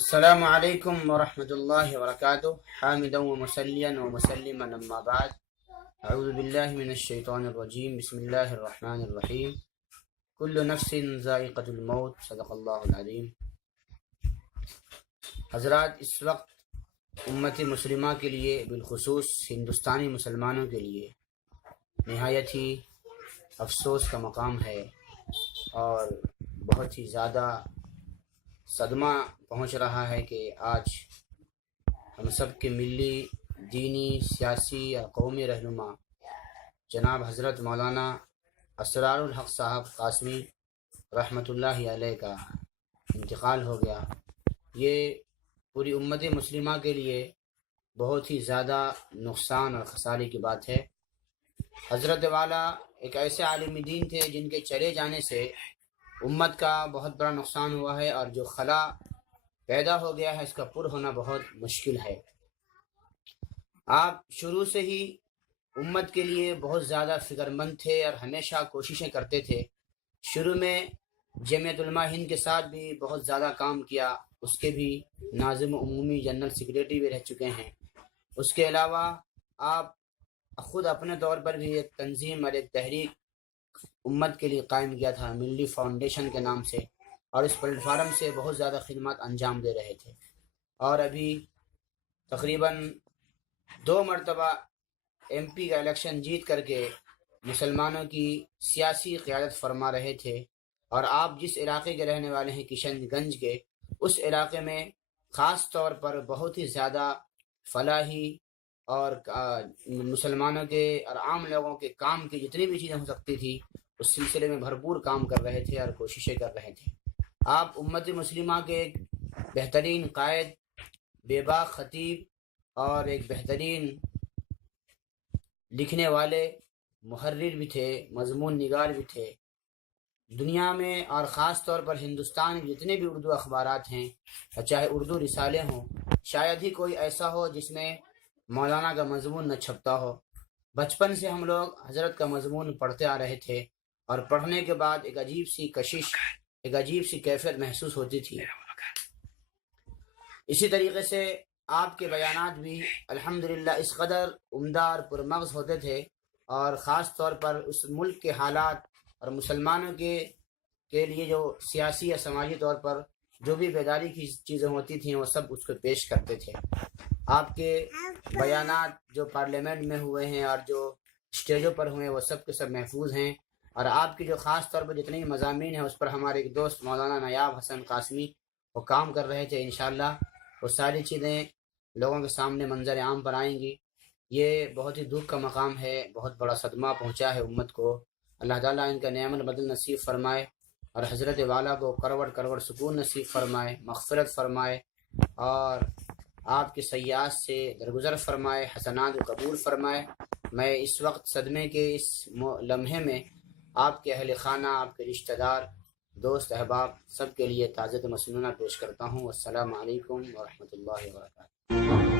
السلام علیکم ورحمۃ اللہ وبرکاتہ حامدا ومصلیا ومسلما اما بعد اعوذ باللہ من الشیطان الرجیم بسم اللہ الرحمن الرحیم کل نفس ذائقۃ الموت صدق اللہ العظیم۔ حضرات، اس وقت امت مسلمہ کے لیے، بالخصوص ہندوستانی مسلمانوں کے لیے نہایت ہی افسوس کا مقام ہے اور بہت ہی زیادہ صدمہ پہنچ رہا ہے کہ آج ہم سب کے ملی، دینی، سیاسی اور قومی رہنما جناب حضرت مولانا اسرار الحق صاحب قاسمی رحمۃ اللہ علیہ کا انتقال ہو گیا۔ یہ پوری امت مسلمہ کے لیے بہت ہی زیادہ نقصان اور خسارے کی بات ہے۔ حضرت والا ایک ایسے عالم دین تھے جن کے چلے جانے سے امت کا بہت بڑا نقصان ہوا ہے، اور جو خلا پیدا ہو گیا ہے اس کا پر ہونا بہت مشکل ہے۔ آپ شروع سے ہی امت کے لیے بہت زیادہ فکر مند تھے اور ہمیشہ کوششیں کرتے تھے۔ شروع میں جمعیت علماء ہند کے ساتھ بھی بہت زیادہ کام کیا، اس کے بھی ناظم عمومی جنرل سیکریٹری بھی رہ چکے ہیں۔ اس کے علاوہ آپ خود اپنے طور پر بھی ایک تنظیم اور ایک تحریک امت کے لیے قائم کیا تھا، ملی فاؤنڈیشن کے نام سے، اور اس پلیٹ فارم سے بہت زیادہ خدمات انجام دے رہے تھے، اور ابھی تقریباً 2 مرتبہ ایم پی کا الیکشن جیت کر کے مسلمانوں کی سیاسی قیادت فرما رہے تھے۔ اور آپ جس علاقے کے رہنے والے ہیں، کشن گنج کے، اس علاقے میں خاص طور پر بہت ہی زیادہ فلاحی اور مسلمانوں کے اور عام لوگوں کے کام کی جتنی بھی چیزیں ہو سکتی تھی اس سلسلے میں بھرپور کام کر رہے تھے اور کوششیں کر رہے تھے۔ آپ امت مسلمہ کے ایک بہترین قائد، بے باک خطیب اور ایک بہترین لکھنے والے محرر بھی تھے، مضمون نگار بھی تھے۔ دنیا میں اور خاص طور پر ہندوستان کے جتنے بھی اردو اخبارات ہیں، چاہے اردو رسالے ہوں، شاید ہی کوئی ایسا ہو جس میں مولانا کا مضمون نہ چھپتا ہو۔ بچپن سے ہم لوگ حضرت کا مضمون پڑھتے آ رہے تھے، اور پڑھنے کے بعد ایک عجیب سی کشش، ایک عجیب سی کیفیت محسوس ہوتی تھی۔ اسی طریقے سے آپ کے بیانات بھی الحمدللہ اس قدر عمدہ اور پرمغز ہوتے تھے، اور خاص طور پر اس ملک کے حالات اور مسلمانوں کے لیے جو سیاسی یا سماجی طور پر جو بھی بیداری کی چیزیں ہوتی تھیں وہ سب اس کو پیش کرتے تھے۔ آپ کے بیانات جو پارلیمنٹ میں ہوئے ہیں اور جو اسٹیجوں پر ہوئے وہ سب کے سب محفوظ ہیں، اور آپ کی جو خاص طور پر جتنے مضامین ہیں اس پر ہمارے ایک دوست مولانا نیاب حسن قاسمی وہ کام کر رہے تھے۔ انشاءاللہ وہ ساری چیزیں لوگوں کے سامنے منظر عام پر آئیں گی۔ یہ بہت ہی دکھ کا مقام ہے، بہت بڑا صدمہ پہنچا ہے امت کو۔ اللہ تعالیٰ ان کا نعم البدل نصیب فرمائے، اور حضرت والا کو کروڑ کروڑ سکون نصیب فرمائے، مغفرت فرمائے، اور آپ کے سیئات سے درگزر فرمائے، حسنات کو قبول فرمائے۔ میں اس وقت صدمے کے اس لمحے میں آپ کے اہل خانہ، آپ کے رشتہ دار، دوست احباب سب کے لیے تعزیت مسنونہ پیش کرتا ہوں۔ السلام علیکم ورحمۃ اللہ وبرکاتہ۔